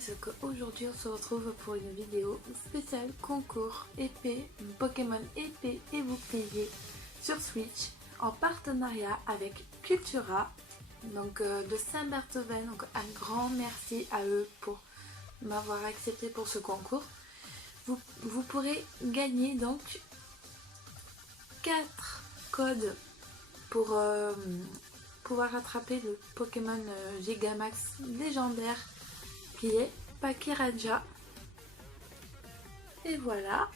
c'est qu'aujourd'hui on se retrouve pour une vidéo spéciale concours épée, Pokémon épée et bouclier sur Switch en partenariat avec Cultura donc de Saint-Berthevin. Donc un grand merci à eux pour m'avoir accepté pour ce concours. Vous pourrez gagner donc 4 codes pour pouvoir attraper le Pokémon Gigamax légendaire qui est Pakiraja. Et voilà.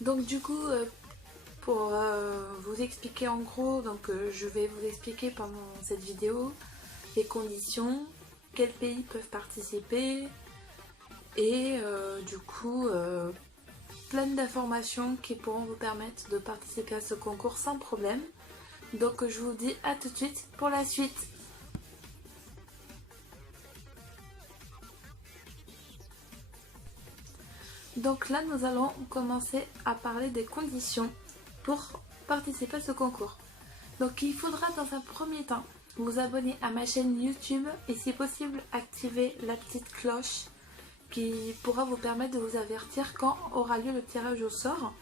Donc du coup pour vous expliquer en gros, donc je vais vous expliquer pendant cette vidéo les conditions, quels pays peuvent participer et du coup plein d'informations qui pourront vous permettre de participer à ce concours sans problème. Donc je vous dis à tout de suite pour la suite. Donc là nous allons commencer à parler des conditions pour participer à ce concours. Donc il faudra dans un premier temps vous abonner à ma chaîne YouTube et si possible activer la petite cloche qui pourra vous permettre de vous avertir quand aura lieu le tirage au sort.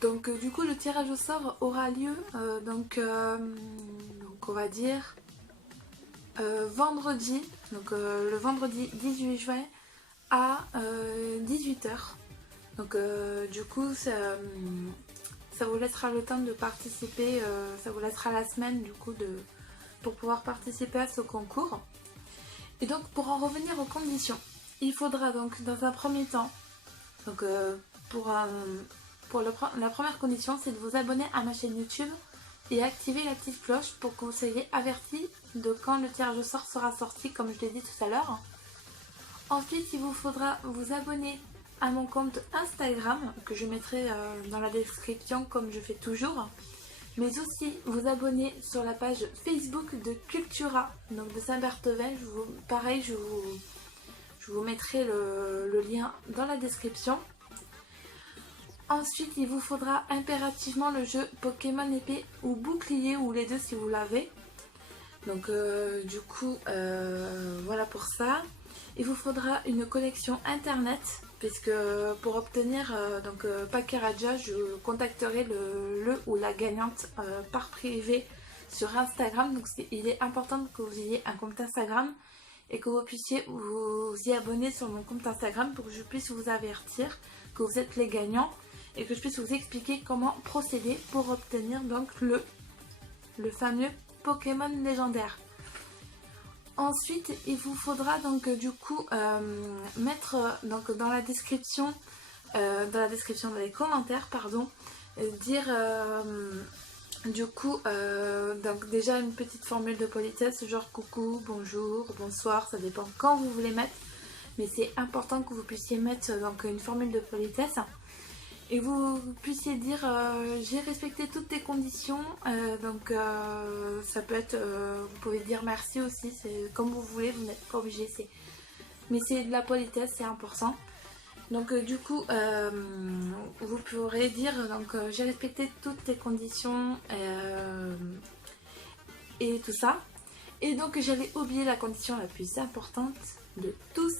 Donc du coup le tirage au sort aura lieu donc on va dire vendredi, donc le vendredi 18 juin à 18 h. Donc du coup ça vous laissera le temps de participer, ça vous laissera la semaine du coup pour pouvoir participer à ce concours. Et donc pour en revenir aux conditions, il faudra donc dans un premier temps, donc la première condition, c'est de vous abonner à ma chaîne YouTube et activer la petite cloche pour que vous soyez avertis de quand le tirage au sort sera sorti, comme je l'ai dit tout à l'heure. Ensuite, il vous faudra vous abonner à mon compte Instagram, que je mettrai dans la description comme je fais toujours. Mais aussi vous abonner sur la page Facebook de Cultura, donc de Saint-Berthevin. Pareil, je vous mettrai le lien dans la description. Ensuite, il vous faudra impérativement le jeu Pokémon épée ou bouclier, ou les deux si vous l'avez. Donc du coup, voilà pour ça. Il vous faudra une connexion internet, puisque pour obtenir Pakiraja, je contacterai le ou la gagnante par privé sur Instagram. Donc il est important que vous ayez un compte Instagram et que vous puissiez vous y abonner sur mon compte Instagram pour que je puisse vous avertir que vous êtes les gagnants et que je puisse vous expliquer comment procéder pour obtenir donc le fameux Pokémon légendaire. Ensuite, il vous faudra donc du coup mettre donc dans la description, dans les commentaires, pardon, dire du coup donc déjà une petite formule de politesse, genre coucou, bonjour, bonsoir, ça dépend quand vous voulez mettre, mais c'est important que vous puissiez mettre donc une formule de politesse. Et vous puissiez dire j'ai respecté toutes les conditions, donc ça peut être, vous pouvez dire merci aussi, c'est comme vous voulez, vous n'êtes pas obligé, mais c'est de la politesse, c'est important. Donc du coup vous pourrez dire donc j'ai respecté toutes les conditions et tout ça. Et donc j'avais oublié la condition la plus importante de tous,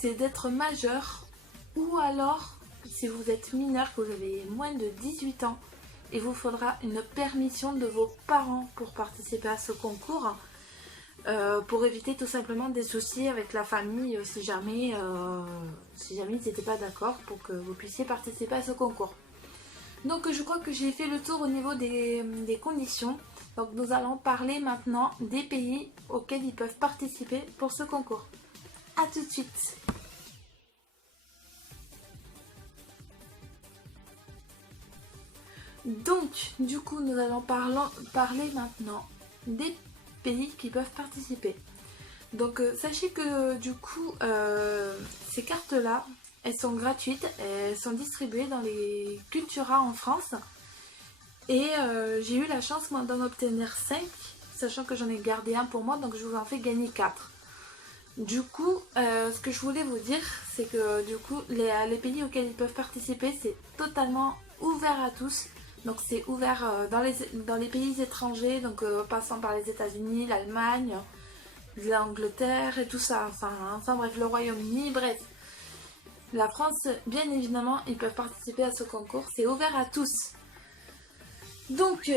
c'est d'être majeur, ou alors si vous êtes mineur, que vous avez moins de 18 ans, il vous faudra une permission de vos parents pour participer à ce concours, pour éviter tout simplement des soucis avec la famille si jamais ils n'étaient pas d'accord pour que vous puissiez participer à ce concours. Donc je crois que j'ai fait le tour au niveau des conditions. Donc nous allons parler maintenant des pays auxquels ils peuvent participer pour ce concours. A tout de suite. Donc, du coup, nous allons parler maintenant des pays qui peuvent participer. Donc, sachez que du coup, ces cartes-là, elles sont gratuites, elles sont distribuées dans les Cultura en France. Et j'ai eu la chance, moi, d'en obtenir 5, sachant que j'en ai gardé un pour moi, donc je vous en fais gagner 4. Du coup, ce que je voulais vous dire, c'est que du coup, les pays auxquels ils peuvent participer, c'est totalement ouvert à tous. Donc c'est ouvert dans les pays étrangers, donc passant par les États-Unis, l'Allemagne, l'Angleterre et tout ça, enfin bref, le Royaume-Uni, bref. La France, bien évidemment, ils peuvent participer à ce concours, c'est ouvert à tous. Donc,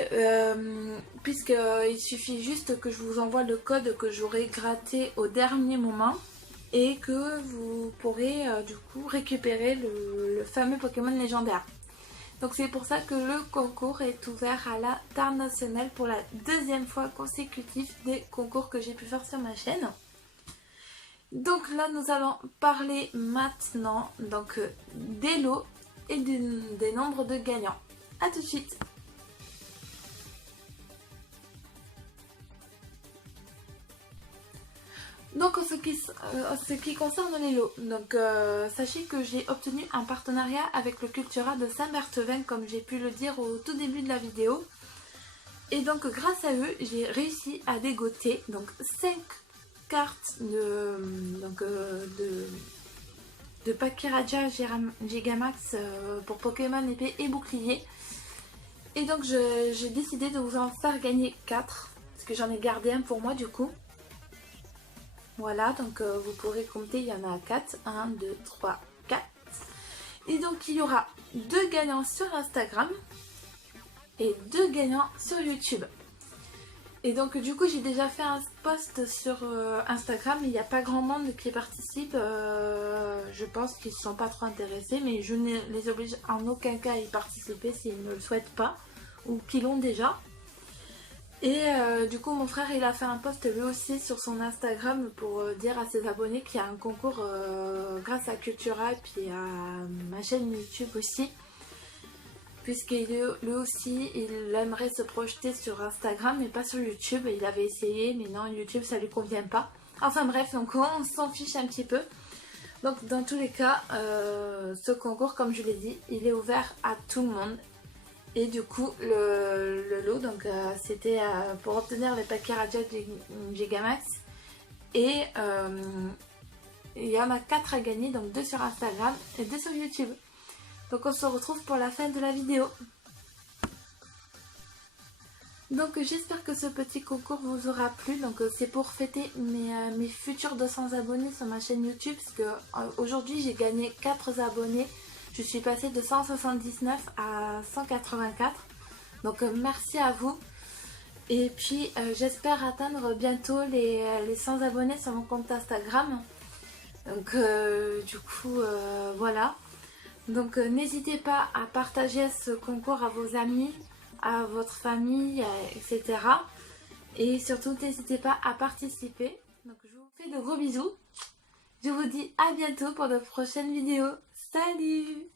puisqu'il suffit juste que je vous envoie le code que j'aurai gratté au dernier moment et que vous pourrez du coup récupérer le fameux Pokémon légendaire. Donc c'est pour ça que le concours est ouvert à l'international pour la deuxième fois consécutive des concours que j'ai pu faire sur ma chaîne. Donc là nous allons parler maintenant donc des lots et des nombres de gagnants. A tout de suite. Donc en ce qui concerne les lots, donc sachez que j'ai obtenu un partenariat avec le Cultura de Saint-Berthevin comme j'ai pu le dire au tout début de la vidéo. Et donc grâce à eux, j'ai réussi à dégoter donc 5 cartes de Pakiraja Gigamax pour Pokémon épée et bouclier. Et donc j'ai décidé de vous en faire gagner 4 parce que j'en ai gardé un pour moi du coup. Voilà, donc vous pourrez compter, il y en a 4. 1, 2, 3, 4. Et donc il y aura 2 gagnants sur Instagram et 2 gagnants sur YouTube. Et donc du coup j'ai déjà fait un post sur Instagram, il n'y a pas grand monde qui participe. Je pense qu'ils ne sont pas trop intéressés, mais je ne les oblige en aucun cas à y participer s'ils ne le souhaitent pas ou qu'ils l'ont déjà. Et du coup mon frère il a fait un post lui aussi sur son Instagram pour dire à ses abonnés qu'il y a un concours grâce à Cultura et puis à ma chaîne YouTube aussi, puisqu'il lui aussi il aimerait se projeter sur Instagram mais pas sur YouTube. Il avait essayé mais non, YouTube ça lui convient pas. Enfin bref, donc on s'en fiche un petit peu. Donc dans tous les cas ce concours, comme je l'ai dit, il est ouvert à tout le monde. Et du coup le lot donc c'était pour obtenir les Pakiraja Gigamax. Et il y en a 4 à gagner, donc 2 sur Instagram et 2 sur YouTube. Donc on se retrouve pour la fin de la vidéo. Donc j'espère que ce petit concours vous aura plu. Donc c'est pour fêter mes futurs 200 abonnés sur ma chaîne YouTube, parce que aujourd'hui j'ai gagné 4 abonnés. Je suis passée de 179 à 184. Donc merci à vous. Et puis j'espère atteindre bientôt les 100 abonnés sur mon compte Instagram. Donc du coup voilà. Donc n'hésitez pas à partager ce concours à vos amis, à votre famille, etc. Et surtout n'hésitez pas à participer. Donc je vous fais de gros bisous. Je vous dis à bientôt pour de prochaines vidéos. Salut!